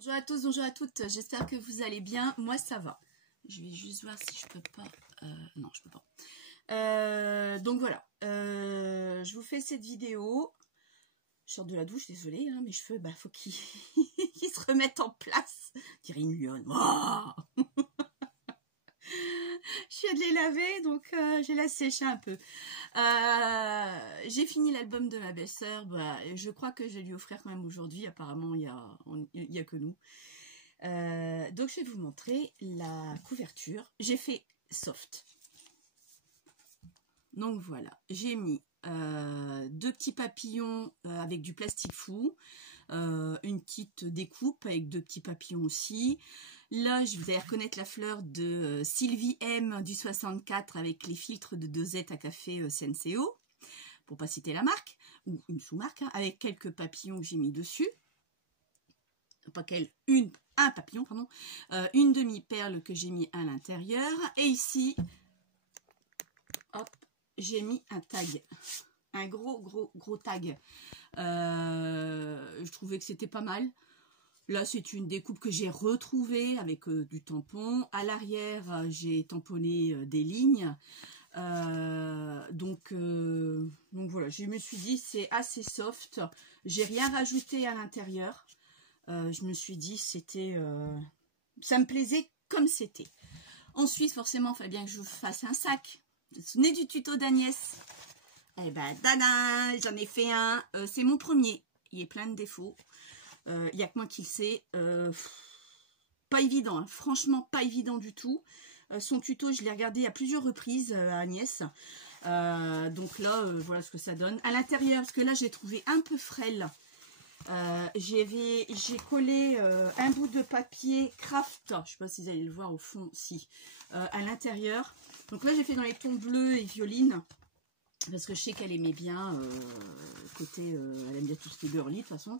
Bonjour à tous, bonjour à toutes, j'espère que vous allez bien, moi ça va. Je vais juste voir si je peux pas... non, je peux pas. Donc voilà, je vous fais cette vidéo. Je sors de la douche, désolée, hein, mes cheveux, faut qu'ils qu'ils se remettent en place. Je dirais une lionne. Oh je viens de les laver, donc j'ai la séché un peu. J'ai fini l'album de ma belle-sœur, je crois que je vais lui offrir quand même aujourd'hui, apparemment il y a que nous. Donc je vais vous montrer la couverture. J'ai fait soft. Donc voilà, j'ai mis deux petits papillons avec du plastique fou, une petite découpe avec deux petits papillons aussi. Là, je vous allez reconnaître la fleur de Sylvie M du 64 avec les filtres de dosette à café Senseo, pour pas citer la marque, ou une sous-marque, hein, avec quelques papillons que j'ai mis dessus. Pas un papillon, pardon, une demi-perle que j'ai mis à l'intérieur. Et ici, hop, j'ai mis un tag, un gros tag. Je trouvais que c'était pas mal. Là, c'est une découpe que j'ai retrouvée avec du tampon. À l'arrière, j'ai tamponné des lignes. Donc voilà, je me suis dit, c'est assez soft. J'ai rien rajouté à l'intérieur. Je me suis dit, c'était, ça me plaisait comme c'était. Ensuite, forcément, il fallait bien que je vous fasse un sac. Vous vous souvenez du tuto d'Agnès? Eh ben, dada, j'en ai fait un. C'est mon premier. Il est plein de défauts. Il n'y a que moi qui le sais. Pas évident, hein. Franchement, pas évident du tout. Son tuto, je l'ai regardé à plusieurs reprises à Agnès. Donc là, voilà ce que ça donne. À l'intérieur, parce que là, j'ai trouvé un peu frêle. J'ai collé un bout de papier craft, je ne sais pas si vous allez le voir au fond, si, à l'intérieur. Donc là j'ai fait dans les tons bleus et violine, parce que je sais qu'elle aimait bien, elle aime bien tout ce qui est girly de toute façon.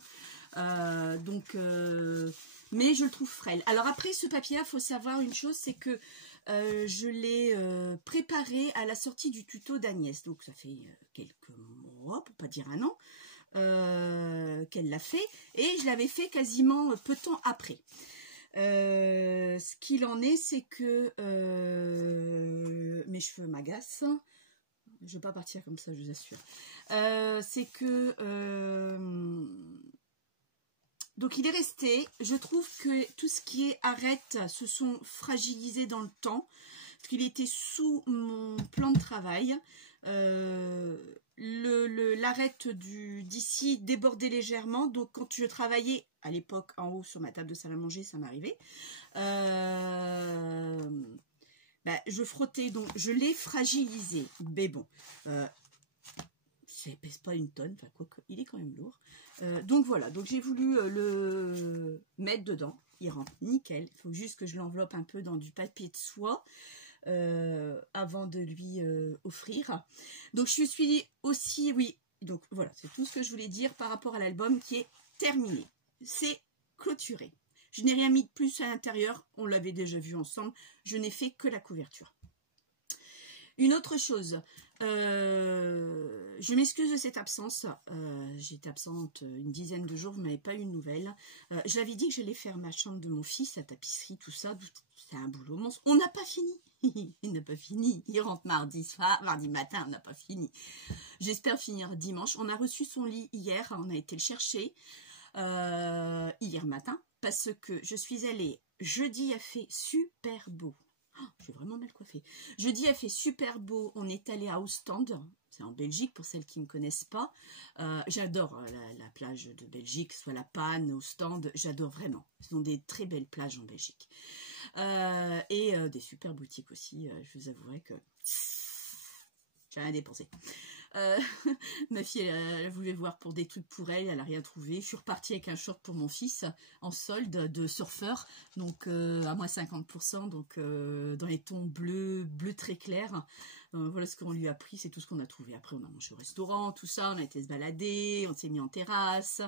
Mais je le trouve frêle. Alors après ce papier là, il faut savoir une chose, c'est que je l'ai préparé à la sortie du tuto d'Agnès, donc ça fait quelques mois, pour pas dire un an, qu'elle l'a fait, et je l'avais fait quasiment peu de temps après. Ce qu'il en est, c'est que mes cheveux m'agacent. Je vais pas partir comme ça, je vous assure. C'est que donc il est resté. Je trouve que tout ce qui est arêtes se sont fragilisés dans le temps, parce qu'il était sous mon plan de travail. L'arête d'ici débordait légèrement, donc quand je travaillais à l'époque en haut sur ma table de salle à manger, ça m'arrivait, je frottais, donc je l'ai fragilisé. Mais bon, ça pèse pas une tonne, enfin quoi que, il est quand même lourd. Donc voilà, donc j'ai voulu le mettre dedans, il rentre nickel. Il faut juste que je l'enveloppe un peu dans du papier de soie avant de lui offrir. Donc je suis aussi, oui, donc voilà, c'est tout ce que je voulais dire par rapport à l'album qui est terminé. C'est clôturé. Je n'ai rien mis de plus à l'intérieur, on l'avait déjà vu ensemble, je n'ai fait que la couverture. Une autre chose, je m'excuse de cette absence, j'étais absente une dizaine de jours, vous n'avez pas eu de nouvelles. J'avais dit que j'allais faire ma chambre de mon fils, sa tapisserie, tout ça, c'est un boulot monstre. On n'a pas fini, il n'a pas fini, il rentre mardi soir, mardi matin, on n'a pas fini. J'espère finir dimanche. On a reçu son lit hier, on a été le chercher hier matin, parce que je suis allée, jeudi a fait super beau. Je suis vraiment mal coiffée. Jeudi a fait super beau. On est allé à Ostende, c'est en Belgique pour celles qui ne me connaissent pas. J'adore la plage de Belgique, soit la Panne, Ostende. J'adore vraiment. Ce sont des très belles plages en Belgique. Et des super boutiques aussi. Je vous avouerai que j'ai rien dépensé. Ma fille, elle voulait voir pour des trucs pour elle, elle n'a rien trouvé. Je suis repartie avec un short pour mon fils en solde de surfeur, donc à moins 50%, donc dans les tons bleu très clair. Voilà ce qu'on lui a pris, c'est tout ce qu'on a trouvé. Après on a mangé au restaurant, tout ça, on a été se balader, on s'est mis en terrasse,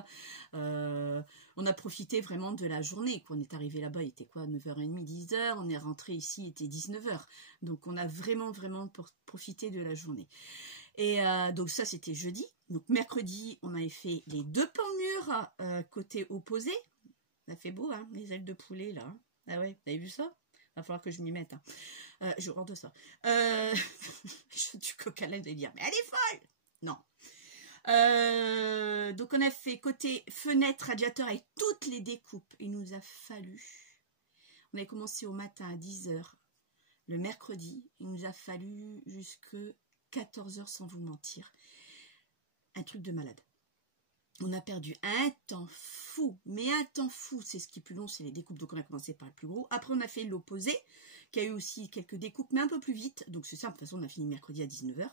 on a profité vraiment de la journée. Quand on est arrivé là-bas, il était quoi, 9h30, 10h, on est rentré ici, il était 19h, donc on a vraiment profité de la journée. Et donc ça c'était jeudi. Donc mercredi on avait fait les deux pans murs côté opposé. Ça fait beau, hein, les ailes de poulet, là. Ah ouais, vous avez vu ça? Va falloir que je m'y mette. Hein. Je rentre ça. Du coq à l'âne, vous allez dire, mais elle est folle! Non. Donc on a fait côté fenêtre, radiateur avec toutes les découpes. Il nous a fallu, on a commencé au matin à 10 h le mercredi, il nous a fallu jusque 14 h sans vous mentir. Un truc de malade. On a perdu un temps fou, mais un temps fou, c'est ce qui est plus long, c'est les découpes, donc on a commencé par le plus gros. Après on a fait l'opposé, qui a eu aussi quelques découpes, mais un peu plus vite, donc c'est simple, de toute façon on a fini mercredi à 19 h.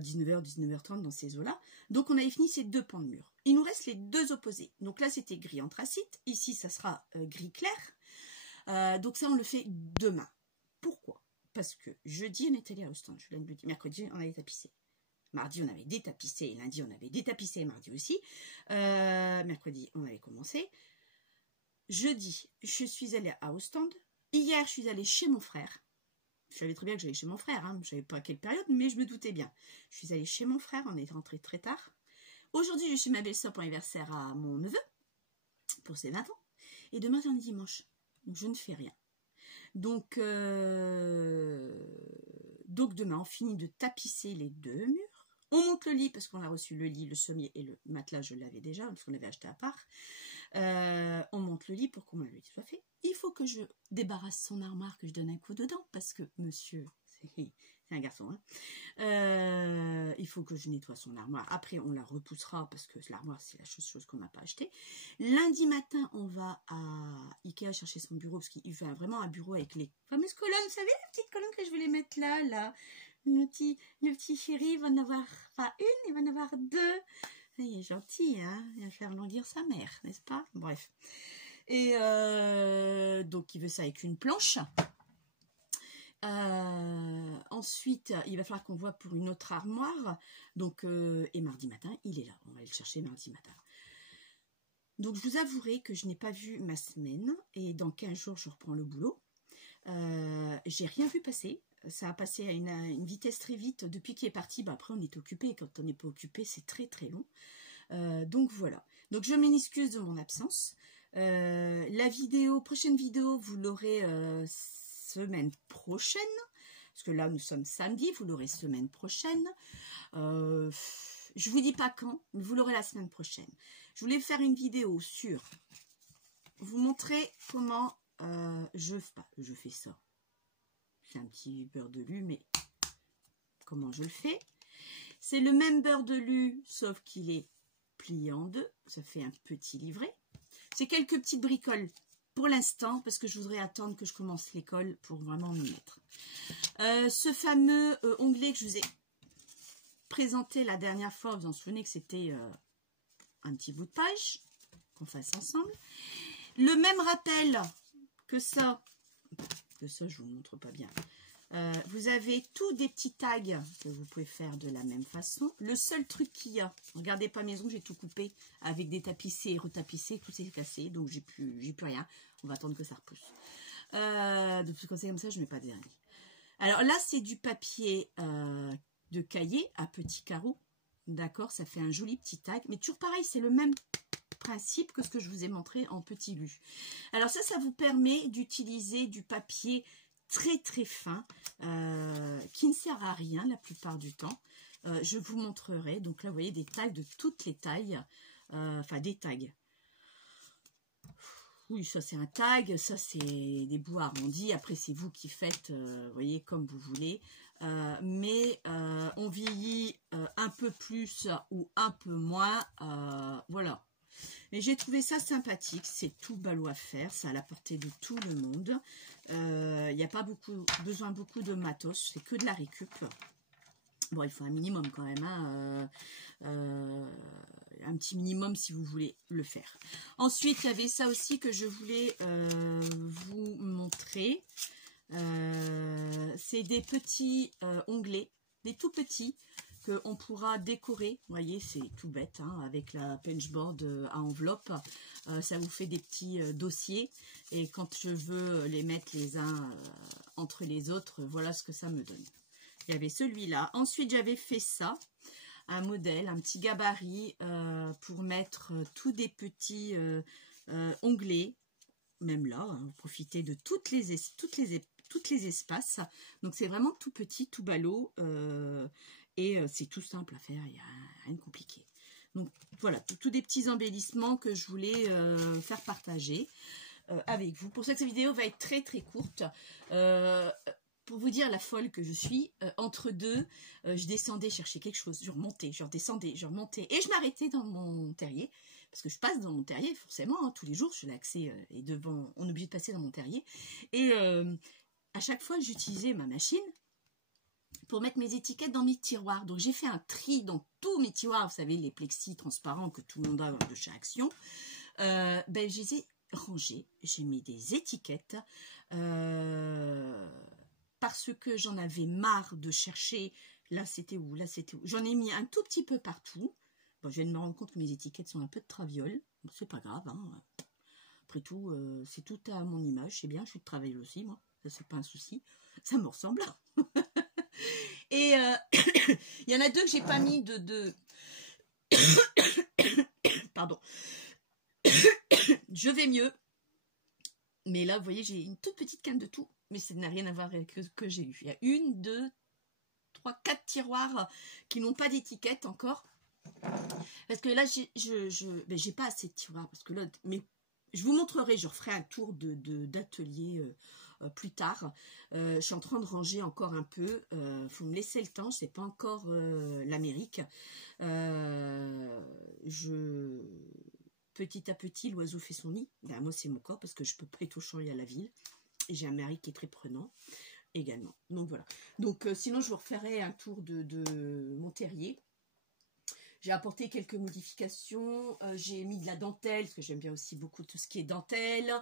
19 h, 19 h 30 dans ces eaux-là. Donc on avait fini ces deux pans de mur. Il nous reste les deux opposés. Donc là c'était gris anthracite, ici ça sera gris clair. Donc ça on le fait demain. Pourquoi? Parce que jeudi on est allé à Ostende, je viens de le dire, mercredi on avait tapissé. Mardi, on avait détapissé. Lundi, on avait détapissé. Mardi aussi. Mercredi, on avait commencé. Jeudi, je suis allée à Ostende. Hier, je suis allée chez mon frère. Je savais très bien que j'allais chez mon frère. Hein. Je ne savais pas à quelle période, mais je me doutais bien. Je suis allée chez mon frère. On est rentré très tard. Aujourd'hui, je suis chez ma belle-sœur pour l'anniversaire à mon neveu. Pour ses 20 ans. Et demain, on est dimanche. Donc, je ne fais rien. Donc demain, on finit de tapisser les deux murs. On monte le lit parce qu'on a reçu le lit, le sommier et le matelas, je l'avais déjà parce qu'on l'avait acheté à part. On monte le lit pour qu'on me le soit fait. Il faut que je débarrasse son armoire, que je donne un coup dedans parce que monsieur, c'est un garçon. Hein. Il faut que je nettoie son armoire. Après, on la repoussera parce que l'armoire, c'est la chose qu'on n'a pas achetée. Lundi matin, on va à Ikea chercher son bureau parce qu'il fait vraiment un bureau avec les fameuses colonnes. Vous savez, la petite colonne que je voulais mettre là. Le petit chéri, il va en avoir pas une, il va en avoir deux. Il est gentil, hein. Il va faire longuir sa mère, n'est-ce pas? Bref. Et donc, il veut ça avec une planche. Ensuite, il va falloir qu'on voit pour une autre armoire. Donc, et mardi matin, il est là. On va aller le chercher mardi matin. Donc, je vous avouerai que je n'ai pas vu ma semaine. Et dans 15 jours, je reprends le boulot. J'ai rien vu passer. Ça a passé à une vitesse très vite depuis qu'il est parti. Bah, après, on est occupé. Quand on n'est pas occupé, c'est très très long. Donc, voilà. Donc, je m'excuse de mon absence. Prochaine vidéo, vous l'aurez semaine prochaine. Parce que là, nous sommes samedi. Vous l'aurez semaine prochaine. Je vous dis pas quand, mais vous l'aurez la semaine prochaine. Je voulais faire une vidéo sur vous montrer comment je fais ça. C'est un petit beurre de lus, mais comment je le fais? C'est le même beurre de lus, sauf qu'il est plié en deux. Ça fait un petit livret. C'est quelques petites bricoles pour l'instant, parce que je voudrais attendre que je commence l'école pour vraiment m'y mettre. Ce fameux onglet que je vous ai présenté la dernière fois, vous en souvenez que c'était un petit bout de page qu'on fasse ensemble. Le même rappel que ça, je vous montre pas bien. Vous avez tous des petits tags que vous pouvez faire de la même façon. Le seul truc qu'il y a, regardez pas mes ongles, j'ai tout coupé avec des tapissés et retapissés, tout s'est cassé, donc j'ai plus rien. On va attendre que ça repousse. Donc quand c'est comme ça, je mets pas de vernis. Alors là, c'est du papier de cahier à petits carreaux. D'accord, ça fait un joli petit tag, mais toujours pareil, c'est le même principe que ce que je vous ai montré en petit lu. Alors ça vous permet d'utiliser du papier très très fin qui ne sert à rien la plupart du temps. Je vous montrerai. Donc là, vous voyez des tags de toutes les tailles. Enfin, des tags. Oui, ça c'est un tag. Ça c'est des bouts arrondis. Après, c'est vous qui faites, vous voyez, comme vous voulez. Mais on vieillit un peu plus ou un peu moins. Voilà. Mais j'ai trouvé ça sympathique, c'est tout ballot à faire, c'est à la portée de tout le monde. Il n'y a pas besoin beaucoup de matos, c'est que de la récup. Bon, il faut un minimum quand même, hein, un petit minimum si vous voulez le faire. Ensuite, il y avait ça aussi que je voulais vous montrer. C'est des petits onglets, des tout petits, qu'on pourra décorer. Vous voyez, c'est tout bête, hein, avec la punchboard à enveloppe. Ça vous fait des petits dossiers. Et quand je veux les mettre les uns entre les autres, voilà ce que ça me donne. Il y avait celui-là. Ensuite, j'avais fait ça. Un modèle, un petit gabarit pour mettre tous des petits onglets, même là, hein, vous profitez de toutes les espaces. Donc c'est vraiment tout petit, tout ballot, et c'est tout simple à faire, il n'y a rien de compliqué. Donc voilà, tous des petits embellissements que je voulais faire partager avec vous. Pour ça que cette vidéo va être très très courte. Pour vous dire la folle que je suis, entre deux, je descendais chercher quelque chose, je remontais, je redescendais, je remontais, et je m'arrêtais dans mon terrier, parce que je passe dans mon terrier, forcément, hein, tous les jours, je l'ai accès, et devant, on est obligé de passer dans mon terrier, et à chaque fois, j'utilisais ma machine pour mettre mes étiquettes dans mes tiroirs. Donc, j'ai fait un tri dans tous mes tiroirs, vous savez, les plexis transparents que tout le monde a de chez Action, je les ai rangés, j'ai mis des étiquettes, parce que j'en avais marre de chercher, là c'était où, là c'était où. J'en ai mis un tout petit peu partout. Bon, je viens de me rendre compte que mes étiquettes sont un peu de traviole. Bon, c'est pas grave, hein. Après tout, c'est tout à mon image, c'est bien, je suis de travail aussi, moi. Ça, c'est pas un souci. Ça me ressemble. Et il y en a deux que j'ai pas mis de... Pardon. Je vais mieux. Mais là, vous voyez, j'ai une toute petite canne de tout. Mais ça n'a rien à voir avec ce que j'ai eu. Il y a 1, 2, 3, 4 tiroirs qui n'ont pas d'étiquette encore. Parce que là, j'ai pas assez de tiroirs. Parce que là, mais je vous montrerai, je referai un tour d'atelier plus tard. Je suis en train de ranger encore un peu. Faut me laisser le temps, c'est pas encore l'Amérique. Petit à petit, l'oiseau fait son nid. Ben, moi, c'est mon corps parce que je peux pas être au champ et à la ville. Et j'ai un mari qui est très prenant également. Donc voilà. Donc sinon, je vous referai un tour de mon terrier. J'ai apporté quelques modifications. J'ai mis de la dentelle parce que j'aime bien aussi beaucoup tout ce qui est dentelle.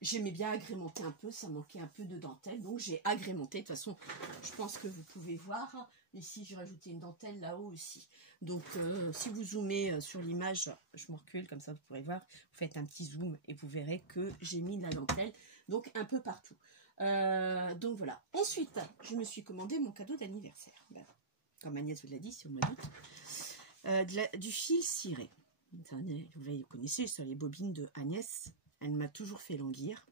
J'aimais bien agrémenter un peu. Ça manquait un peu de dentelle. Donc j'ai agrémenté. De toute façon, je pense que vous pouvez voir. Ici, j'ai rajouté une dentelle là-haut aussi. Donc, si vous zoomez sur l'image, je me recule, comme ça vous pourrez voir. Vous faites un petit zoom et vous verrez que j'ai mis de la dentelle. Donc, un peu partout. Donc, voilà. Ensuite, je me suis commandé mon cadeau d'anniversaire. Ben, comme Agnès vous l'a dit, c'est au mois d'août. Du fil ciré. Vous connaissez sur les bobines de Agnès. Elle m'a toujours fait languir.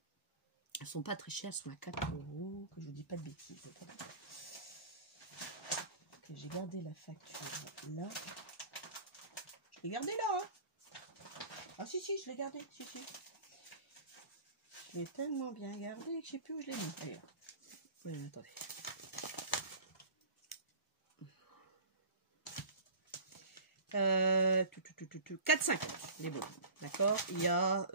Elles ne sont pas très chères, elles sont à 4 €. Que je vous dis pas de bêtises. J'ai gardé la facture là. Je l'ai gardé là, hein. Ah si, je l'ai gardé. Si. Je l'ai tellement bien gardé que je sais plus où je l'ai mis. Allez, là. Oui, attendez. « 4,50 les bons. D'accord. Il y a...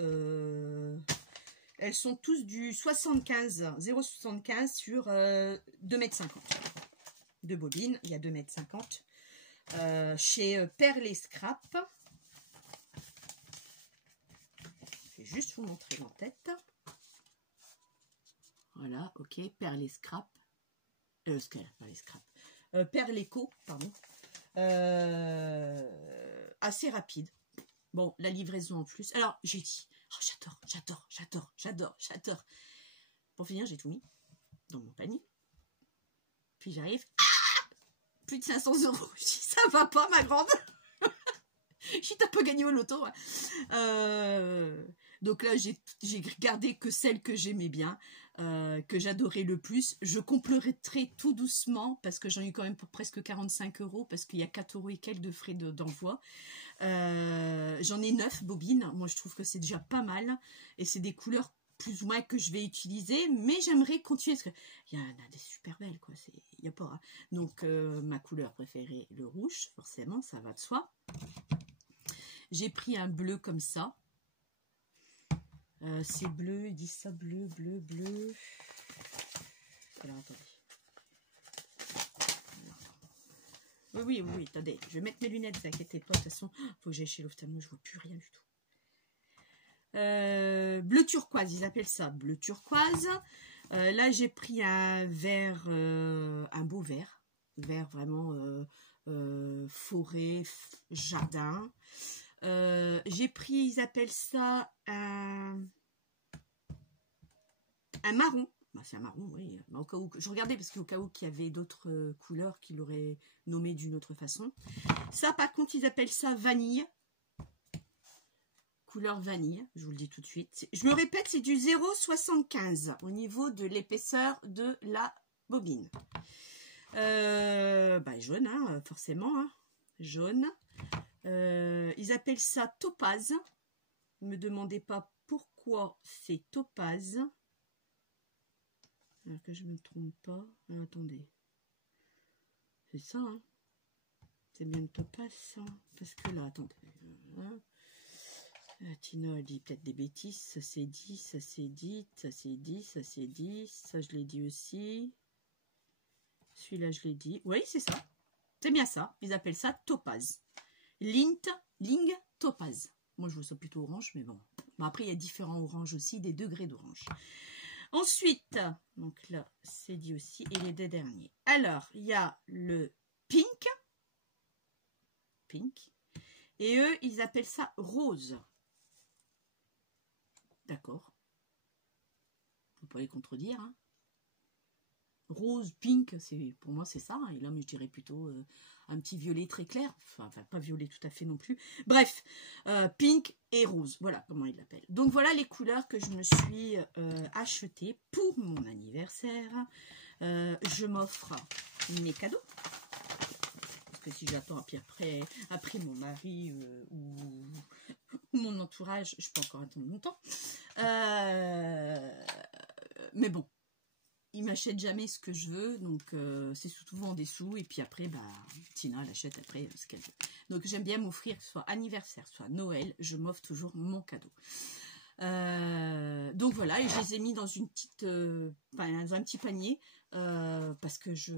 elles sont tous du 0,75 sur 2,50 m. De bobines, il y a 2,50 m. Chez Perle et Scrap. Je vais juste vous montrer l'entête. Voilà, ok. Perle et Scrap. Perle Eco, pardon. Assez rapide. Bon, la livraison en plus. Alors, j'ai dit, oh, j'adore. Pour finir, j'ai tout mis dans mon panier. Puis j'arrive, plus de 500 €. Je dis, ça va pas, ma grande. Je dis, t'as pas gagné au loto. Donc là, j'ai gardé que celles que j'aimais bien, que j'adorais le plus. Je compléterai tout doucement, parce que j'en ai eu quand même pour presque 45 €, parce qu'il y a 4 € et quelques de frais d'envoi. J'en ai 9 bobines. Moi, je trouve que c'est déjà pas mal. Et c'est des couleurs plus ou moins que je vais utiliser, mais j'aimerais continuer parce qu'il y en a des super belles, quoi. Il y a pas, hein. Donc ma couleur préférée, le rouge, forcément, ça va de soi. J'ai pris un bleu comme ça. C'est bleu, ils disent ça, bleu. Alors attendez. Oui, attendez, je vais mettre mes lunettes, ne vous inquiétez pas, de toute façon, il faut que j'aille chez l'ophtalmo, je vois plus rien du tout. Bleu turquoise, ils appellent ça bleu turquoise. Là, j'ai pris un vert, un beau vert vraiment forêt, jardin. J'ai pris, ils appellent ça un marron. Bah, c'est un marron, oui. Au cas où, je regardais parce qu'au cas où qu'il y avait d'autres couleurs qui l'auraient nommé d'une autre façon. Ça, par contre, ils appellent ça vanille. couleur vanille, je vous le dis tout de suite. Je me répète, c'est du 0,75 au niveau de l'épaisseur de la bobine. Jaune, hein, forcément, hein, jaune. Ils appellent ça topaz. Ne me demandez pas pourquoi c'est topaz. Alors que je ne me trompe pas. Ah, attendez. C'est ça, hein. C'est bien le topaz, ça. Parce que là, attendez. Tina a dit peut-être des bêtises. Ça c'est dit, ça c'est dit, ça c'est dit, ça c'est dit. Ça, je l'ai dit aussi. Celui-là, je l'ai dit. Oui, c'est ça. C'est bien ça. Ils appellent ça topaz. Ling topaz. Moi, je vois ça plutôt orange, mais bon. Après, il y a différents oranges aussi, des degrés d'orange. Ensuite, donc là, c'est dit aussi, et les deux derniers. Alors, il y a le pink. Pink. Et eux, ils appellent ça rose. D'accord. Faut pas les contredire, hein. Rose, pink, pour moi c'est ça. Hein. Et là, je dirais plutôt un petit violet très clair. Enfin, pas violet tout à fait non plus. Bref, pink et rose. Voilà comment ils l'appellent. Donc voilà les couleurs que je me suis achetées pour mon anniversaire. Je m'offre mes cadeaux. Parce que si j'attends après mon mari ou mon entourage, je peux encore attendre longtemps. Mais bon. Il m'achète jamais ce que je veux, donc c'est souvent des sous, et puis après, Tina l'achète après ce qu'elle veut. Donc j'aime bien m'offrir, soit anniversaire, soit Noël, je m'offre toujours mon cadeau. Donc voilà, et je les ai mis dans une petite, dans un petit panier, parce que je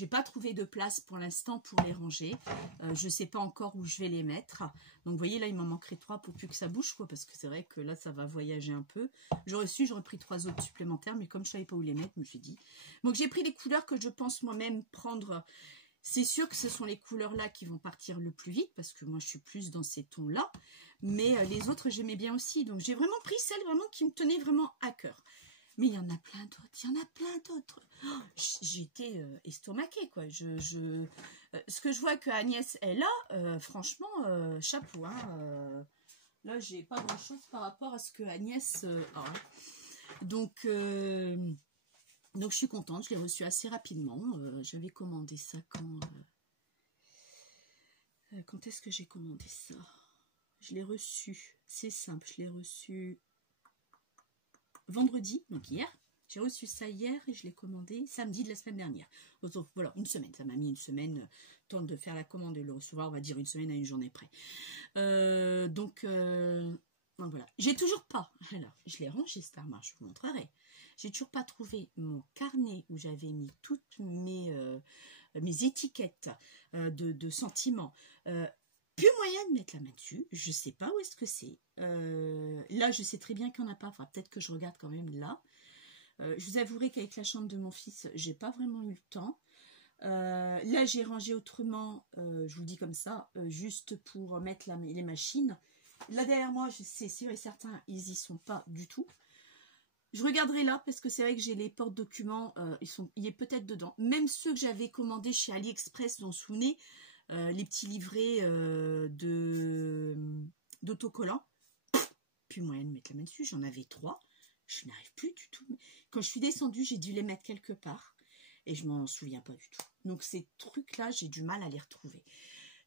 n'ai pas trouvé de place pour l'instant pour les ranger. Je ne sais pas encore où je vais les mettre. Donc vous voyez, là il m'en manquerait 3 pour plus que ça bouge, quoi, parce que c'est vrai que là ça va voyager un peu. J'aurais pris 3 autres supplémentaires, mais comme je ne savais pas où les mettre, je me suis dit. Donc j'ai pris les couleurs que je pense moi-même prendre. C'est sûr que ce sont les couleurs-là qui vont partir le plus vite, parce que moi, je suis plus dans ces tons-là. Mais les autres, j'aimais bien aussi. Donc, j'ai vraiment pris celles vraiment qui me tenaient vraiment à cœur. Mais il y en a plein d'autres. Il y en a plein d'autres. Oh, j'étais estomaquée, quoi. Ce que je vois que Agnès est là, franchement, chapeau. Hein, là, j'ai pas grand-chose par rapport à ce que Agnès a. Donc, je suis contente, je l'ai reçu assez rapidement. J'avais commandé ça quand est-ce que j'ai commandé ça? Je l'ai reçu, c'est simple, je l'ai reçu vendredi, donc hier. J'ai reçu ça hier et je l'ai commandé samedi de la semaine dernière. Donc voilà, une semaine, ça m'a mis une semaine, temps de faire la commande et le recevoir, on va dire une semaine à une journée près. Donc voilà, j'ai toujours pas, alors je l'ai rangé cette armoire, je vous montrerai. J'ai toujours pas trouvé mon carnet où j'avais mis toutes mes étiquettes de sentiments. Plus moyen de mettre la main dessus. Je sais pas où est-ce que c'est. Là, je sais très bien qu'il n'y en a pas. Enfin, peut-être que je regarde quand même là. Je vous avouerai qu'avec la chambre de mon fils, j'ai pas vraiment eu le temps. Là, j'ai rangé autrement. Je vous le dis comme ça, juste pour mettre les machines. Là derrière moi, c'est sûr et certain, ils y sont pas du tout. Je regarderai là parce que c'est vrai que j'ai les porte-documents, il est peut-être dedans. Même ceux que j'avais commandés chez AliExpress, dont vous vous souvenez, les petits livrets d'autocollants. Plus moyen de mettre la main dessus, j'en avais 3. Je n'arrive plus du tout. Quand je suis descendue, j'ai dû les mettre quelque part et je m'en souviens pas du tout. Donc ces trucs-là, j'ai du mal à les retrouver.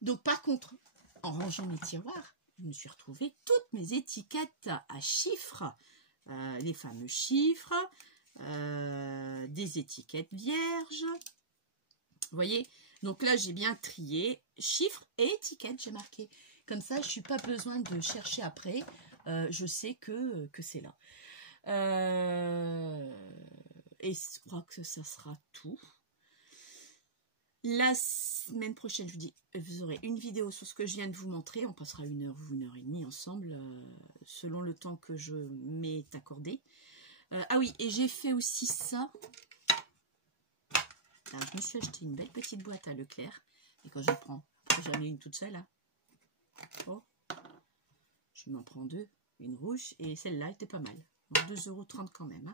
Donc par contre, en rangeant mes tiroirs, je me suis retrouvée toutes mes étiquettes à chiffres. Les fameux chiffres, des étiquettes vierges. Vous voyez, donc là j'ai bien trié chiffres et étiquettes, j'ai marqué. Comme ça, je n'ai pas besoin de chercher après. Je sais que c'est là. Et je crois que ça sera tout. La semaine prochaine, je vous dis, vous aurez une vidéo sur ce que je viens de vous montrer. On passera 1 heure ou 1 heure et demie ensemble, selon le temps que je m'ai accordé. Ah oui, et j'ai fait aussi ça. Alors, je me suis acheté une belle petite boîte à Leclerc. Et quand je prends, j'en ai une toute seule. Hein. Oh, je m'en prends 2. Une rouge et celle-là était pas mal. 2,30 € quand même.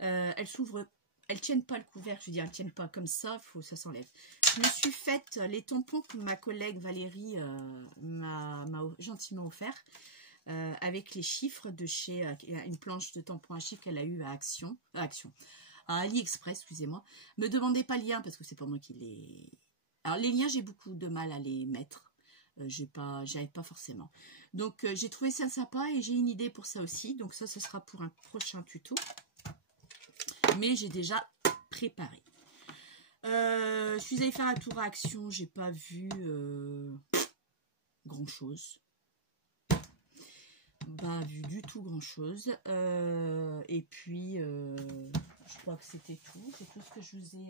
Hein. Elle s'ouvre. Elles ne tiennent pas le couvercle, je veux dire, elles ne tiennent pas comme ça, ça s'enlève. Je me suis faite les tampons que ma collègue Valérie m'a gentiment offert. avec les chiffres de chez une planche de tampons à chiffres qu'elle a eu à AliExpress, excusez-moi. Me demandez pas le lien parce que c'est pas moi qui les... Alors les liens, j'ai beaucoup de mal à les mettre. J'arrive pas forcément. Donc j'ai trouvé ça sympa et j'ai une idée pour ça aussi. Donc ça, ce sera pour un prochain tuto. Mais j'ai déjà préparé. Je suis allée faire un tour à Action. J'ai pas vu grand chose. Pas vu du tout grand chose. Et puis je crois que c'était tout. C'est tout ce que je vous ai...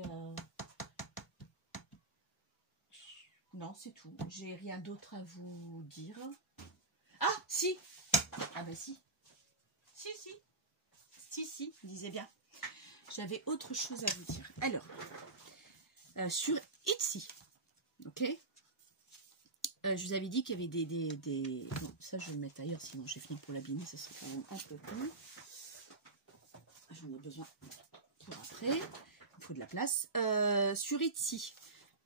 Non, c'est tout. J'ai rien d'autre à vous dire. Ah, si. Ah bah si. Si, vous disiez bien. J'avais autre chose à vous dire. Alors, sur Etsy, ok, je vous avais dit qu'il y avait des... Bon, ça, je vais le mettre ailleurs, sinon je vais finir pour l'abîmer. Ça serait quand même un peu plus. J'en ai besoin pour après. Il faut de la place. Sur Etsy,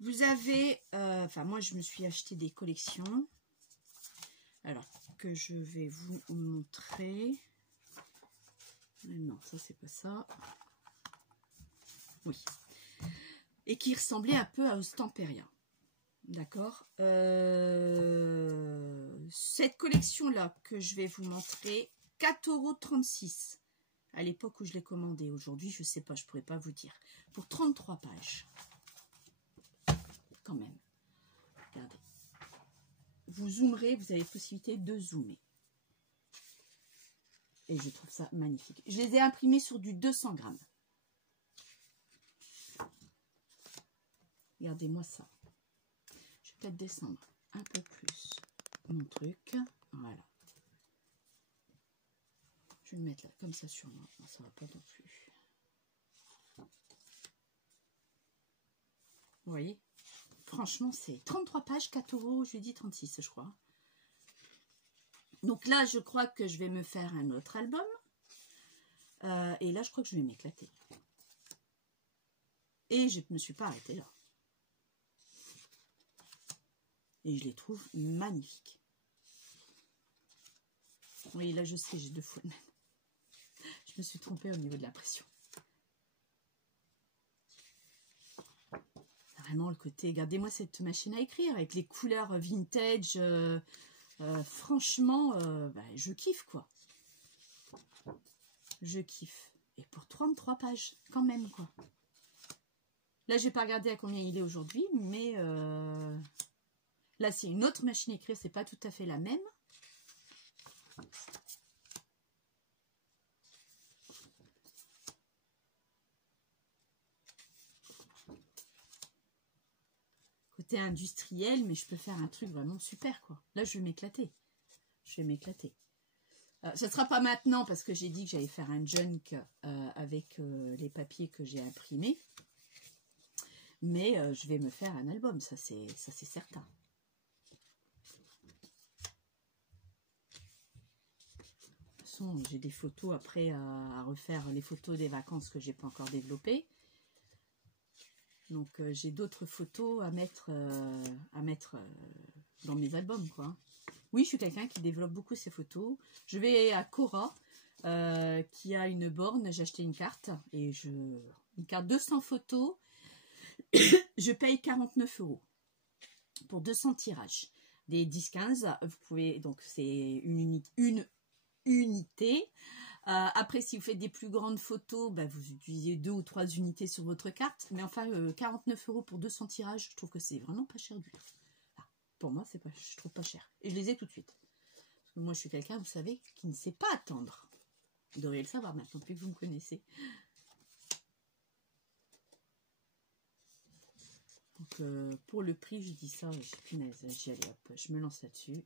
vous avez... Enfin, moi, je me suis acheté des collections. Alors, que je vais vous montrer. Non, ça, c'est pas ça. Oui. Et qui ressemblait un peu à Ostemperia. D'accord. Cette collection-là que je vais vous montrer, 4,36 € à l'époque où je l'ai commandée. Aujourd'hui, je ne sais pas, je ne pourrais pas vous dire. Pour 33 pages. Quand même. Regardez. Vous zoomerez, vous avez la possibilité de zoomer. Et je trouve ça magnifique. Je les ai imprimés sur du 200 grammes. Regardez-moi ça. Je vais peut-être descendre un peu plus mon truc. Voilà. Je vais le mettre là, comme ça sur moi. Non, ça ne va pas non plus. Vous voyez? Franchement, c'est 33 pages, 4 €. Je lui ai dit 36, je crois. Donc là, je crois que je vais me faire un autre album. Et là, je crois que je vais m'éclater. Et je ne me suis pas arrêtée là. Et je les trouve magnifiques. Oui, là, je sais, j'ai 2 fois le même. Je me suis trompée au niveau de la pression. Vraiment, le côté... Regardez-moi cette machine à écrire avec les couleurs vintage. Franchement, je kiffe, quoi. Je kiffe. Et pour 33 pages, quand même, quoi. Là, je n'ai pas regardé à combien il est aujourd'hui, mais... Là, c'est une autre machine à écrire, c'est pas tout à fait la même. Côté industriel, mais je peux faire un truc vraiment super, quoi. Là, je vais m'éclater. Je vais m'éclater. Ça ne sera pas maintenant, parce que j'ai dit que j'allais faire un junk avec les papiers que j'ai imprimés. Mais je vais me faire un album, ça c'est certain. J'ai des photos après à refaire, les photos des vacances que j'ai pas encore développées. Donc j'ai d'autres photos à mettre dans mes albums, quoi. Oui, je suis quelqu'un qui développe beaucoup ses photos. Je vais à Cora, qui a une borne. J'ai acheté une carte et une carte 200 photos. Je paye 49 € pour 200 tirages. Des 10-15, vous pouvez, donc c'est une unité. Après, si vous faites des plus grandes photos, vous utilisez 2 ou 3 unités sur votre carte. Mais enfin, 49 € pour 200 tirages, je trouve que c'est vraiment pas cher du tout. Enfin, pour moi, je trouve pas cher. Et je les ai tout de suite. Parce que moi, je suis quelqu'un, vous savez, qui ne sait pas attendre. Vous devriez le savoir maintenant, depuis que vous me connaissez. Donc, pour le prix, je dis ça, punaise, j'y allais, hop, je me lance là-dessus.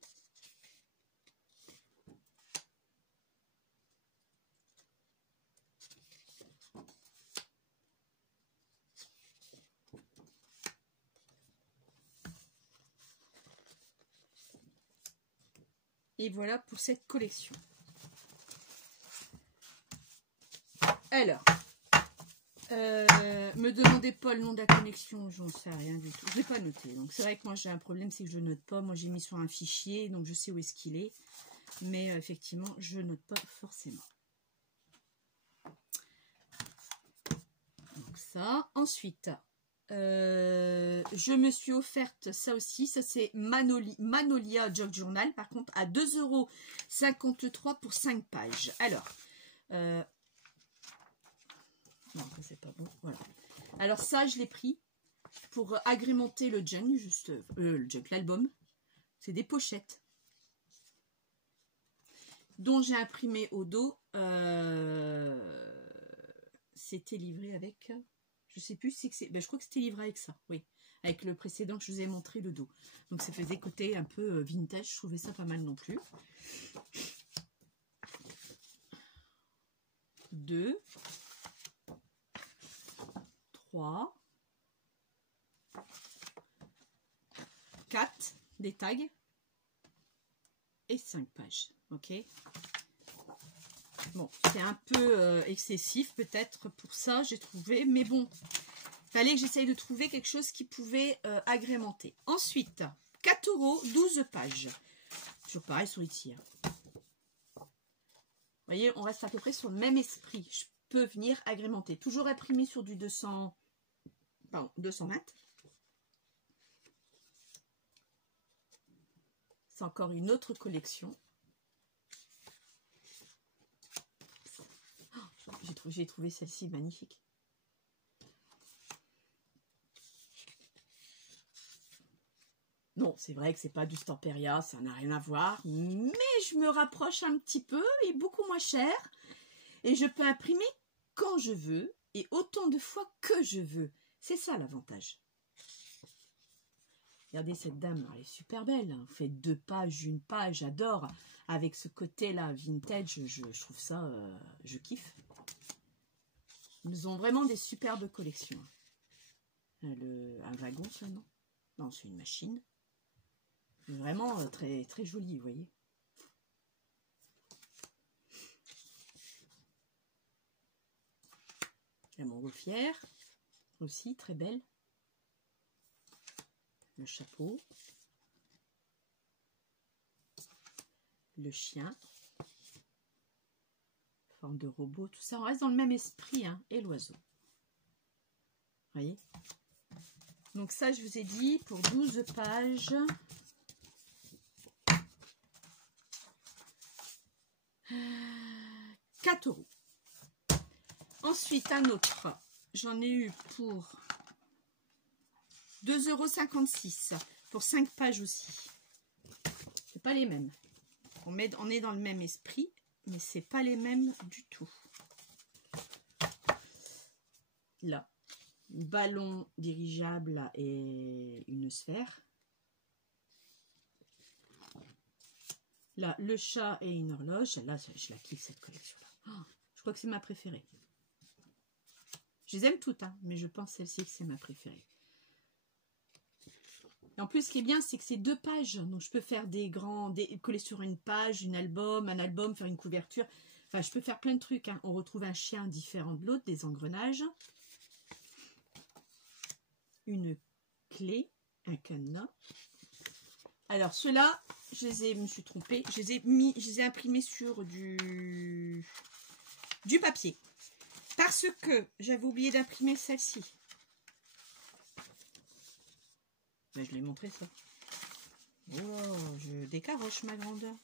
Et voilà pour cette collection. Alors, me demandez pas le nom de la connexion, j'en sais rien du tout. Je l'ai pas noté. Donc c'est vrai que moi j'ai un problème, c'est que je note pas. Moi j'ai mis sur un fichier, donc je sais où est-ce qu'il est. Mais effectivement, je note pas forcément. Donc ça. Ensuite, je me suis offerte ça aussi. Ça, c'est Manolia Jog Journal. Par contre, à 2,53 € pour 5 pages. Alors, non, ça c'est pas bon. Voilà. Alors ça, je l'ai pris pour agrémenter le junk, juste l'album. C'est des pochettes dont j'ai imprimé au dos. C'était livré avec, je sais plus si c'est, ben, je crois que c'était livré avec ça, oui, avec le précédent que je vous ai montré, le dos. Donc ça faisait côté un peu vintage, je trouvais ça pas mal non plus. 2, 3, 4, des tags et 5 pages, ok. Bon, c'est un peu excessif peut-être pour ça, j'ai trouvé. Mais bon, il fallait que j'essaye de trouver quelque chose qui pouvait agrémenter. Ensuite, 4 €, 12 pages. Toujours pareil sur Etsy. Vous voyez, on reste à peu près sur le même esprit. Je peux venir agrémenter. Toujours imprimé sur du 220. C'est encore une autre collection. J'ai trouvé celle-ci magnifique. Non, c'est vrai que c'est pas du Stamperia, ça n'a rien à voir, mais je me rapproche un petit peu et beaucoup moins cher. Et je peux imprimer quand je veux et autant de fois que je veux. C'est ça l'avantage. Regardez cette dame, elle est super belle. Vous faites 2 pages, 1 page, j'adore. Avec ce côté-là vintage, je trouve ça, je kiffe. Ils ont vraiment des superbes collections. Un wagon, ça, non? Non, c'est une machine. Vraiment très, très joli, vous voyez. La montgolfière, aussi très belle. Le chapeau. Le chien. Forme de robot, tout ça, on reste dans le même esprit, hein, et l'oiseau. Vous voyez? Donc ça, je vous ai dit, pour 12 pages, « 4 €. Ensuite, un autre, j'en ai eu pour 2,56 € pour 5 pages aussi. C'est pas les mêmes. On est dans le même esprit, mais c'est pas les mêmes du tout. Là, ballon dirigeable et une sphère. Là, le chat et une horloge. Là, je la kiffe cette collection-là. Oh, je crois que c'est ma préférée. Je les aime toutes, hein, mais je pense celle-ci que c'est ma préférée. Et en plus, ce qui est bien, c'est que c'est 2 pages. Donc, je peux faire coller sur une page, un album, faire une couverture. Enfin, je peux faire plein de trucs, hein. On retrouve un chien différent de l'autre, des engrenages. Une clé, un cadenas. Alors, ceux-là, je me suis trompée. Je les ai imprimés sur du papier. Parce que j'avais oublié d'imprimer celle-ci. Ben, je l'ai montré ça. Oh, je décaroche ma grandeur.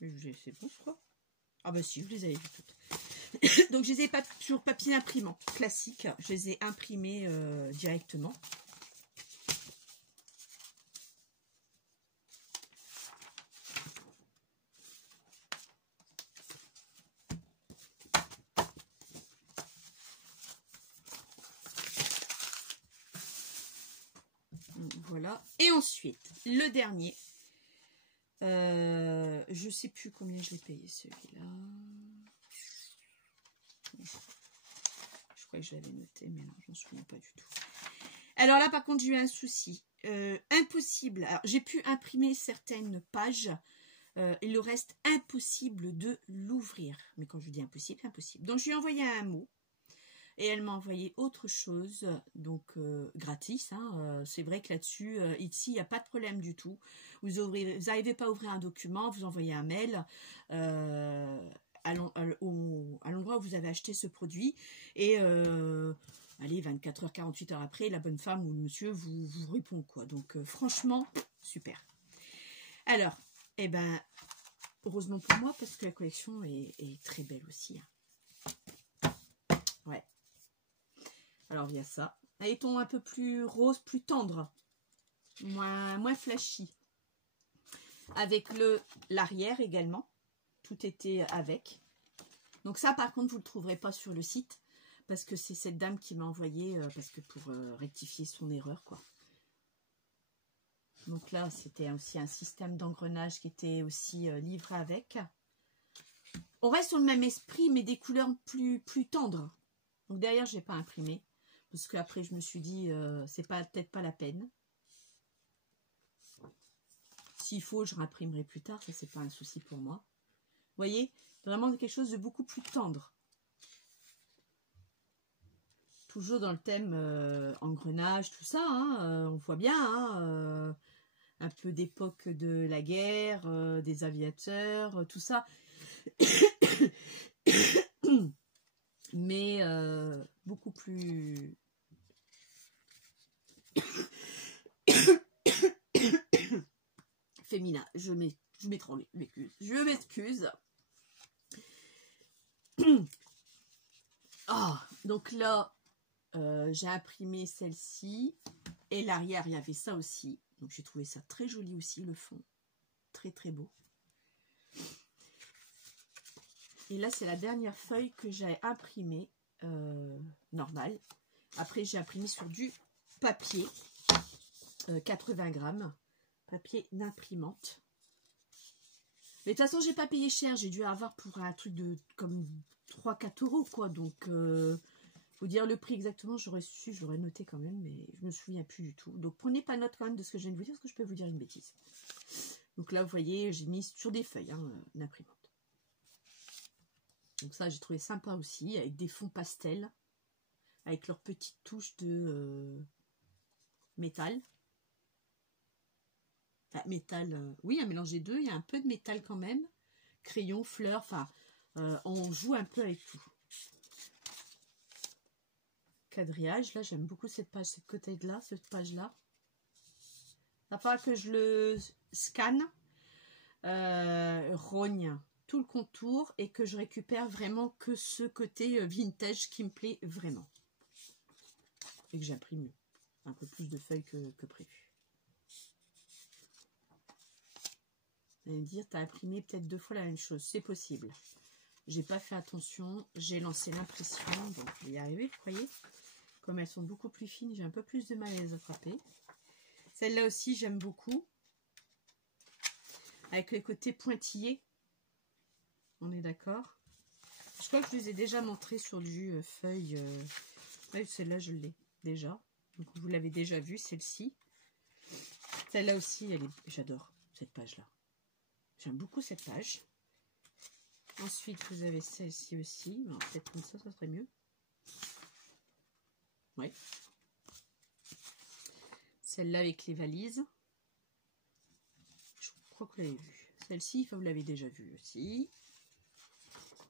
C'est bon, je crois. Ah bah si, je les avais vues toutes. Donc je les ai pas sur papier imprimant classique. Je les ai imprimés directement. Voilà. Et ensuite, le dernier. Je sais plus combien je l'ai payé celui-là. Je crois que je l'avais noté, mais non, je m'en souviens pas du tout. Alors là, par contre, j'ai eu un souci. Impossible. Alors, j'ai pu imprimer certaines pages. Il le reste impossible de l'ouvrir. Mais quand je dis impossible, c'est impossible. Donc, je lui ai envoyé un mot. Et elle m'a envoyé autre chose, donc gratis. Hein, c'est vrai que là-dessus, ici, il n'y a pas de problème du tout. Vous n'arrivez pas à ouvrir un document, vous envoyez un mail à l'endroit où vous avez acheté ce produit. Et allez, 24 heures, 48 heures après, la bonne femme ou le monsieur vous répond, quoi. Donc franchement, super. Alors, eh ben, heureusement pour moi, parce que la collection est très belle aussi. Hein. Ouais. Alors, il y a ça. Un ton un peu plus rose, plus tendre. Moins flashy. Avec l'arrière également. Tout était avec. Donc ça, par contre, vous ne le trouverez pas sur le site. Parce que c'est cette dame qui m'a envoyé, parce que pour rectifier son erreur, quoi. Donc là, c'était aussi un système d'engrenage qui était aussi livré avec. On reste sur le même esprit, mais des couleurs plus tendres. Donc derrière, je n'ai pas imprimé. Parce qu'après, je me suis dit, c'est peut-être pas la peine. S'il faut, je réimprimerai plus tard. Ça, c'est pas un souci pour moi. Vous voyez, vraiment quelque chose de beaucoup plus tendre. Toujours dans le thème engrenage, tout ça. Hein, on voit bien, hein, un peu d'époque de la guerre, des aviateurs, tout ça. Mais beaucoup plus... féminin. Je m'étrangle. Je m'excuse. Ah, donc là, j'ai imprimé celle-ci. Et l'arrière, il y avait ça aussi. Donc j'ai trouvé ça très joli aussi, le fond. Très très beau. Et là, c'est la dernière feuille que j'ai imprimée. Normal. Après, j'ai imprimé sur du papier. 80 grammes. Papier d'imprimante. Mais de toute façon, j'ai pas payé cher. J'ai dû avoir pour un truc de comme 3-4 euros, quoi. Donc, faut dire le prix exactement. J'aurais su, je l'aurais noté quand même, mais je me souviens plus du tout. Donc, prenez pas note quand même de ce que je viens de vous dire, parce que je peux vous dire une bêtise. Donc là, vous voyez, j'ai mis sur des feuilles, hein, d'imprimante. Donc ça, j'ai trouvé sympa aussi, avec des fonds pastels, avec leurs petites touches de métal. Métal, oui, un mélange des deux, il y a un peu de métal quand même. Crayon, fleurs, enfin, on joue un peu avec tout. Quadrillage, là, j'aime beaucoup cette page, cette côté-là, cette page-là. Il va falloir que je le scanne, rogne tout le contour et que je récupère vraiment que ce côté vintage qui me plaît vraiment. Et que j'imprime un peu plus de feuilles que prévu. Vous allez me dire, tu as imprimé peut-être 2 fois la même chose. C'est possible. J'ai pas fait attention. J'ai lancé l'impression. Donc, je vais y arriver, vous voyez. Comme elles sont beaucoup plus fines, j'ai un peu plus de mal à les attraper. Celle-là aussi, j'aime beaucoup. Avec les côtés pointillés. On est d'accord. Je crois que je les ai déjà montrés sur du feuille. Ouais, celle-là, je l'ai déjà. Donc, vous l'avez déjà vue, celle-ci. Celle-là aussi, j'adore cette page-là. J'aime beaucoup cette page. Ensuite, vous avez celle-ci aussi. Peut-être comme ça serait mieux. Oui. Celle-là avec les valises. Je crois que vous l'avez vue. Celle-ci, vous l'avez déjà vue aussi.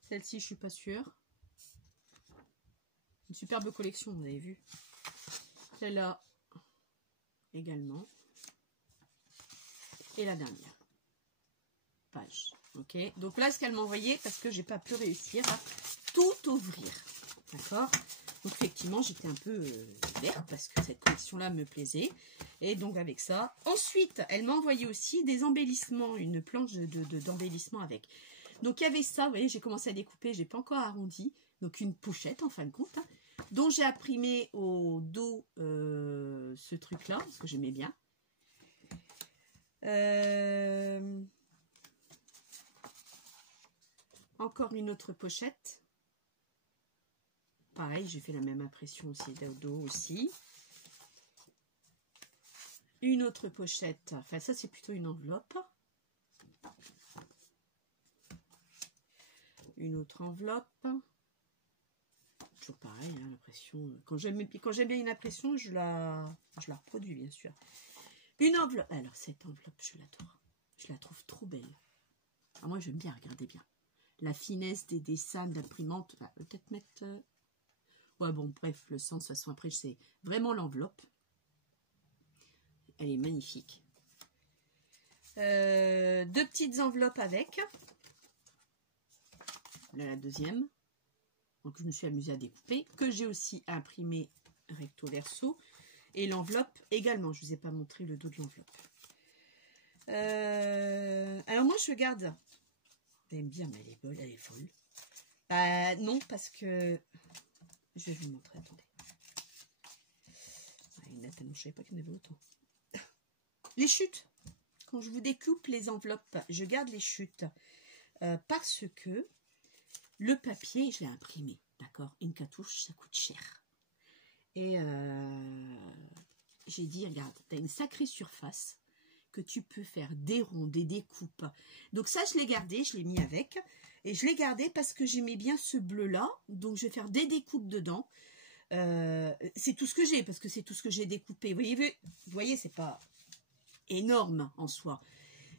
Celle-ci, je suis pas sûre. Une superbe collection, vous avez vu. Celle-là également. Et la dernière page. Ok. Donc là, ce qu'elle m'a envoyé, parce que j'ai pas pu réussir à tout ouvrir. D'accord. Donc effectivement, j'étais un peu verte parce que cette collection-là me plaisait. Et donc avec ça. Ensuite, elle m'a envoyé aussi des embellissements, une planche d'embellissement avec. Donc il y avait ça, vous voyez, j'ai commencé à découper, j'ai pas encore arrondi. Donc une pochette en fin de compte, hein, dont j'ai imprimé au dos ce truc-là, parce que j'aimais bien. Encore une autre pochette. Pareil, j'ai fait la même impression aussi au dos aussi. Une autre pochette. Enfin, ça, c'est plutôt une enveloppe. Une autre enveloppe. toujours pareil, hein, l'impression. Quand j'aime bien une impression, je la reproduis, bien sûr. Une enveloppe. Alors, cette enveloppe, je l'adore. Je la trouve trop belle. Alors, moi, j'aime bien, regardez bien. La finesse des dessins d'imprimante. Peut-être mettre... Ouais, bon, bref, le sens, de toute façon, après, c'est vraiment l'enveloppe. Elle est magnifique. 2 petites enveloppes avec. Là, la deuxième. Donc, je me suis amusée à découper. Que j'ai aussi imprimé recto verso. Et l'enveloppe également. Je ne vous ai pas montré le dos de l'enveloppe. Alors, moi, je garde... Vous allez me dire, mais elle est bonne, elle est folle. Non, parce que... Je vais vous montrer, attendez. Il y en a tellement, je ne savais pas qu'il y en avait autant. Les chutes. Quand je vous découpe les enveloppes, je garde les chutes. Parce que le papier, je l'ai imprimé. D'accord? Une cartouche, ça coûte cher. Et j'ai dit, regarde, tu as une sacrée surface que tu peux faire des ronds, des découpes. Donc ça, je l'ai gardé, je l'ai mis avec. Et je l'ai gardé parce que j'aimais bien ce bleu-là. Donc, je vais faire des découpes dedans. C'est tout ce que j'ai, parce que c'est tout ce que j'ai découpé. Vous voyez, c'est pas énorme en soi.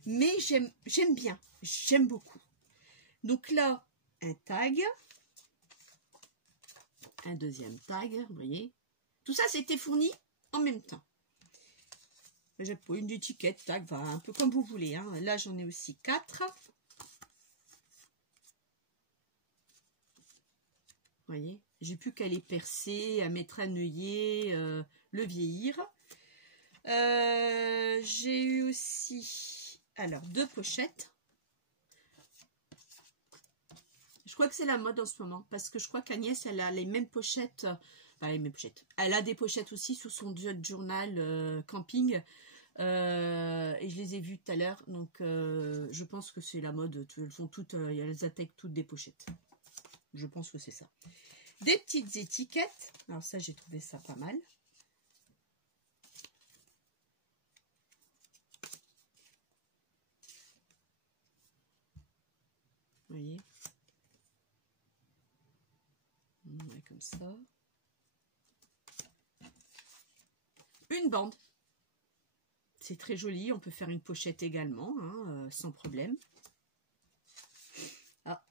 Mais j'aime bien. J'aime beaucoup. Donc là, un tag. Un deuxième tag, vous voyez. Tout ça, c'était fourni en même temps. J'ai pas une étiquette, tag, va un peu comme vous voulez. Hein. Là, j'en ai aussi 4. Vous voyez, j'ai plus qu'à les percer, à mettre un œillet, le vieillir. J'ai eu aussi, alors, 2 pochettes. Je crois que c'est la mode en ce moment, parce que je crois qu'Agnès, elle a les mêmes pochettes, enfin les mêmes pochettes. Elle a des pochettes aussi sur son journal camping, et je les ai vues tout à l'heure, donc je pense que c'est la mode. Elles font toutes, elles attaquent toutes des pochettes. Je pense que c'est ça. Des petites étiquettes. Alors ça, j'ai trouvé ça pas mal. Vous voyez. Ouais, comme ça. Une bande. C'est très joli. On peut faire une pochette également, hein, sans problème. Ah,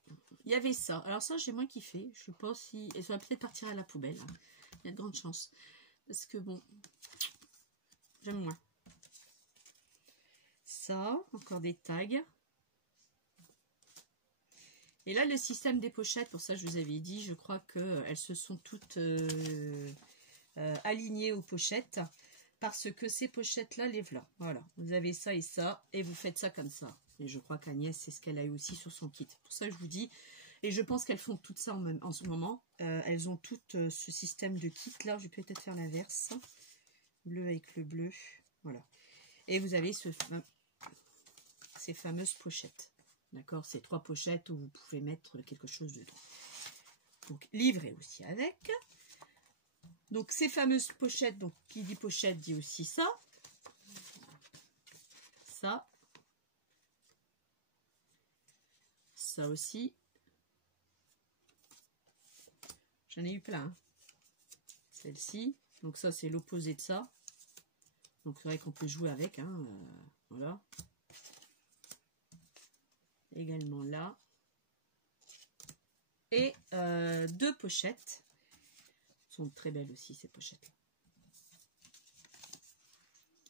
il y avait ça. Alors ça, j'ai moins kiffé. Je sais pas si... Elle va peut-être partir à la poubelle. Hein. Il y a de grandes chances. Parce que bon, j'aime moins. Ça, encore des tags. Et là, le système des pochettes, pour ça je vous avais dit, je crois qu'elles se sont toutes alignées aux pochettes. Parce que ces pochettes-là, les voilà. Voilà, vous avez ça et vous faites ça comme ça. Et je crois qu'Agnès, c'est ce qu'elle a eu aussi sur son kit. Pour ça, je vous dis, et je pense qu'elles font tout ça en ce moment. Elles ont tout ce système de kit. Là, je vais peut-être faire l'inverse. Bleu avec le bleu. Voilà. Et vous avez ces fameuses pochettes. D'accord? Ces 3 pochettes où vous pouvez mettre quelque chose dedans. Donc, livré aussi avec. Donc, ces fameuses pochettes, donc qui dit pochette dit aussi ça. Ça. Ça aussi. J'en ai eu plein. Hein. Celle-ci. Donc, ça, c'est l'opposé de ça. Donc, c'est vrai qu'on peut jouer avec. Hein, voilà. Également là. Et 2 pochettes. Sont très belles aussi ces pochettes.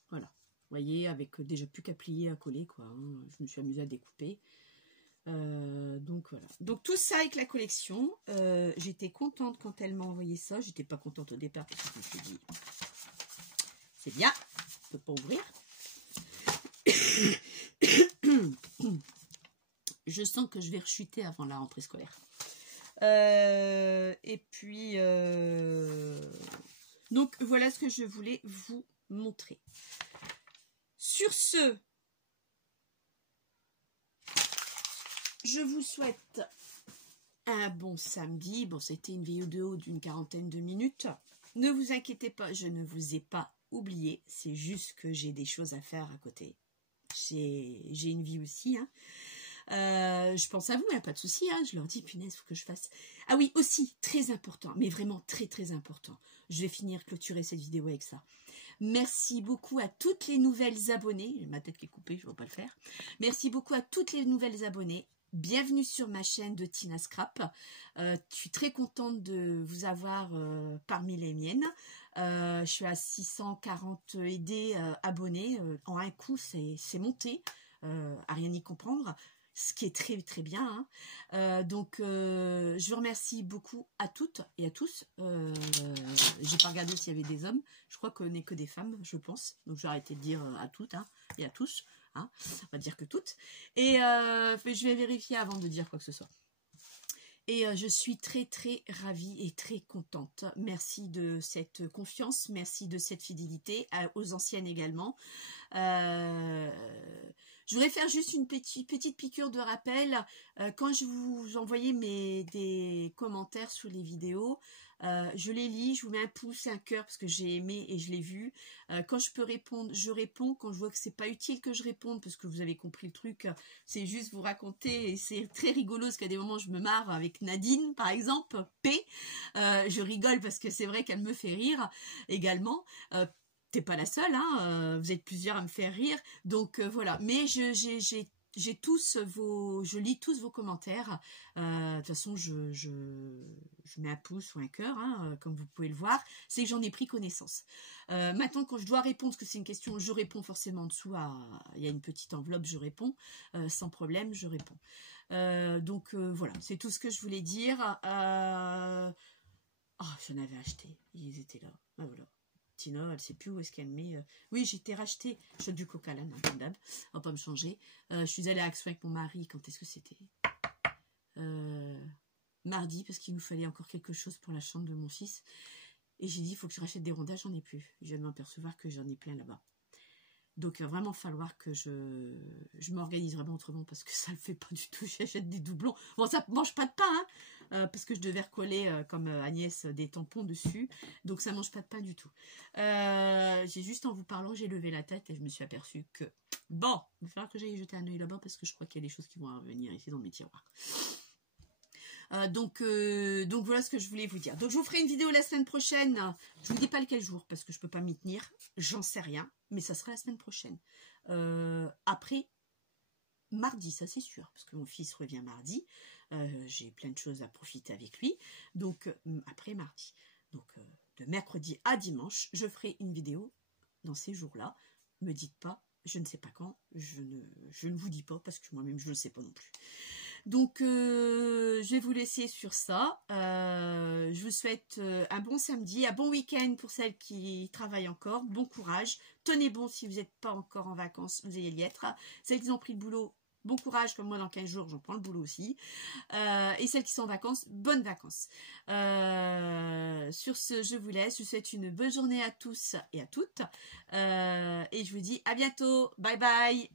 Voilà. Vous voyez, avec déjà plus qu'à plier, à coller, quoi. Hein. Je me suis amusée à découper. Donc voilà. Donc tout ça avec la collection. J'étais contente quand elle m'a envoyé ça. J'étais pas contente au départ parce que je me suis dit c'est bien, on peut pas ouvrir. Je sens que je vais rechuter avant la rentrée scolaire. Et puis donc voilà ce que je voulais vous montrer. Sur ce, je vous souhaite un bon samedi. Bon, c'était une vidéo d'une 40aine de minutes. Ne vous inquiétez pas, je ne vous ai pas oublié. C'est juste que j'ai des choses à faire à côté. J'ai une vie aussi. Hein. Je pense à vous, pas de souci, hein, je leur dis, punaise, faut que je fasse. Ah oui, aussi, très important, mais vraiment très très important. Je vais finir, clôturer cette vidéo avec ça. Merci beaucoup à toutes les nouvelles abonnées. Ma tête qui est coupée, je ne vais pas le faire. Merci beaucoup à toutes les nouvelles abonnées. Bienvenue sur ma chaîne de Tina Scrap. Je suis très contente de vous avoir parmi les miennes. Je suis à 640 aidés abonnés. En un coup, c'est monté, à rien y comprendre. Ce qui est très très bien. Hein. Je vous remercie beaucoup à toutes et à tous. J'ai pas regardé s'il y avait des hommes. Je crois qu'on n'est que des femmes, je pense. Donc j'ai arrêté de dire à toutes et à tous. Hein. On va dire que toutes. Et je vais vérifier avant de dire quoi que ce soit. Et je suis très très ravie et très contente. Merci de cette confiance, merci de cette fidélité, aux anciennes également. Je voudrais faire juste une petite piqûre de rappel. Quand je vous envoyais des commentaires sous les vidéos, je les lis, je vous mets un pouce et un cœur parce que j'ai aimé et je l'ai vu. Quand je peux répondre, je réponds. Quand je vois que c'est pas utile que je réponde parce que vous avez compris le truc, c'est juste vous raconter et c'est très rigolo parce qu'à des moments je me marre avec Nadine par exemple, je rigole parce que c'est vrai qu'elle me fait rire également. T'es pas la seule, hein, vous êtes plusieurs à me faire rire, donc voilà. Mais j'ai tous je lis tous vos commentaires. De toute façon, je mets un pouce ou un cœur, hein, comme vous pouvez le voir. C'est que j'en ai pris connaissance. Maintenant, quand je dois répondre, parce que c'est une question, je réponds forcément en dessous. Il y a une petite enveloppe, je réponds sans problème, je réponds. Voilà, c'est tout ce que je voulais dire. Oh, j'en avais acheté, ils étaient là. Ah, voilà. Tina, elle sait plus où est-ce qu'elle met. Oui, j'ai été racheter. Je du coca là, comme d'hab. On va pas me changer. Je suis allée à Action avec mon mari. Quand est-ce que c'était mardi, parce qu'il nous fallait encore quelque chose pour la chambre de mon fils. Et j'ai dit, il faut que je rachète des rondages, j'en ai plus. Je viens de m'apercevoir que j'en ai plein là-bas. Donc, il va vraiment falloir que je m'organise vraiment autrement parce que ça ne le fait pas du tout. J'achète des doublons. Bon, ça ne mange pas de pain, hein, parce que je devais recoller, comme Agnès, des tampons dessus. Donc, ça ne mange pas de pain du tout. J'ai juste, en vous parlant, j'ai levé la tête et je me suis aperçue que, bon, il va falloir que j'aille jeter un œil là-bas parce que je crois qu'il y a des choses qui vont revenir ici dans mes tiroirs. Donc voilà ce que je voulais vous dire. Donc je vous ferai une vidéo la semaine prochaine. Je ne vous dis pas lequel jour parce que je ne peux pas m'y tenir. J'en sais rien. Mais ça sera la semaine prochaine. Après mardi, ça c'est sûr. Parce que mon fils revient mardi. J'ai plein de choses à profiter avec lui. Donc après mardi. Donc de mercredi à dimanche, je ferai une vidéo dans ces jours-là. Ne me dites pas, je ne sais pas quand. Je ne vous dis pas parce que moi-même je ne le sais pas non plus. Donc, je vais vous laisser sur ça. Je vous souhaite un bon samedi, un bon week-end pour celles qui travaillent encore. Bon courage. Tenez bon si vous n'êtes pas encore en vacances, vous allez y être. Celles qui ont pris le boulot, bon courage. Comme moi, dans 15 jours, j'en prends le boulot aussi. Et celles qui sont en vacances, bonnes vacances. Sur ce, je vous laisse. Je vous souhaite une bonne journée à tous et à toutes. Et je vous dis à bientôt. Bye bye.